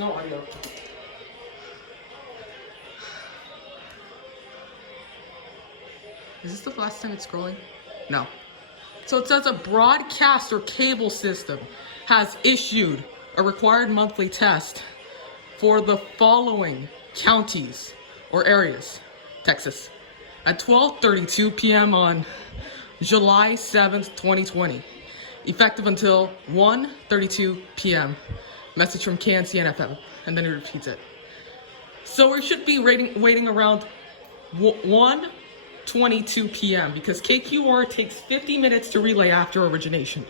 no audio. Is this the last time it's scrolling? No. So it says a broadcast or cable system has issued a required monthly test for the following counties or areas. Texas. At 12:32 p.m. on July 7th, 2020. Effective until 1:32 p.m. Message from KNEX-FM. And then it repeats it. So we should be waiting around 1:22 p.m. because KQR takes 50 minutes to relay after origination.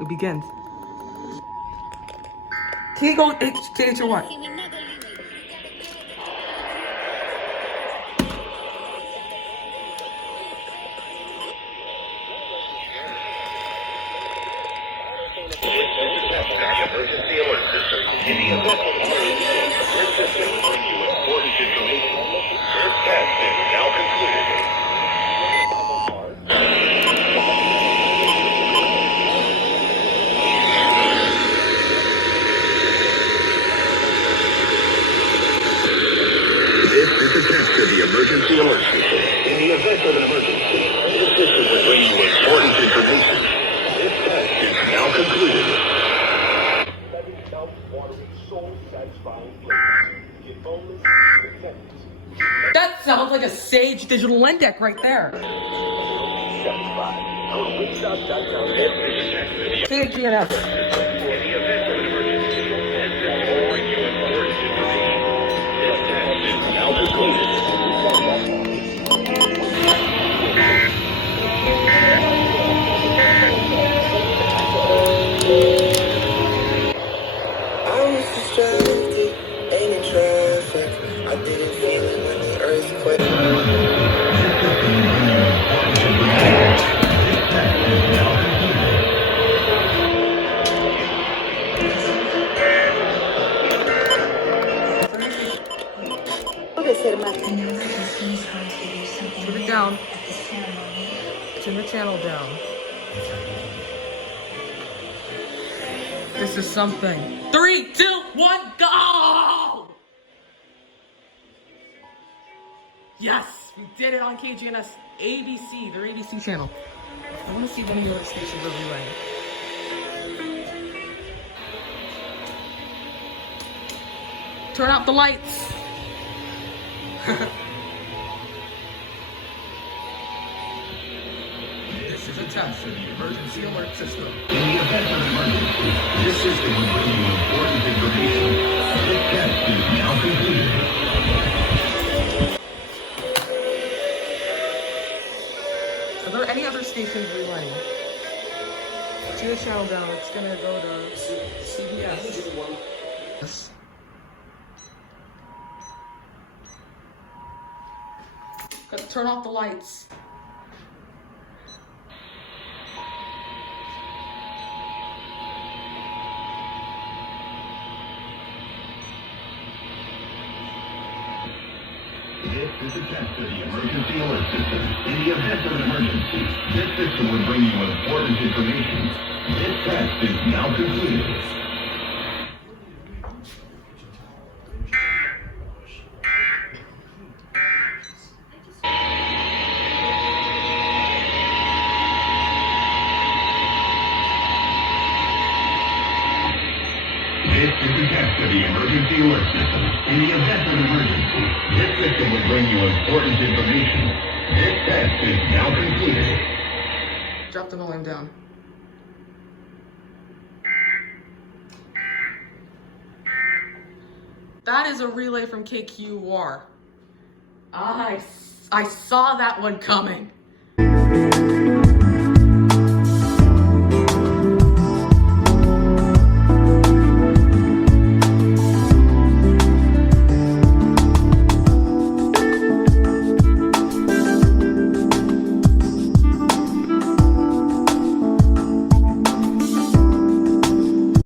It begins. Can you go stage or what? Emergency alert system. In the event of an emergency, your system will bring you important information. Your test is now concluded. This is a test of the emergency alert system. In the event of an emergency, this system will bring you important information. This test is now concluded. That sounds like a Sage digital index right there. KGNS. I was distracted, ain't in traffic. I didn't feel it when the earthquake. Put it down. Turn the channel down. This is something. 3, 2, 1, go! Yes, we did it on KGNS ABC, their ABC channel. I want to see if any other stations are relaying. Turn out the lights. This is a test of the emergency alert system. In the event of an emergency, this system will bring you important information. This test is now completed. Are there any other stations relaying? Turn the channel down. It's gonna go to CBS. Yes. Turn off the lights. This is a test of the emergency alert system. In the event of an emergency, this system will bring you important information. This test is now concluded. This is a test of the emergency alert system. In the event of an emergency, this system will bring you important information. This test is now concluded. Drop the volume down. That is a relay from KQUR. I saw that one coming.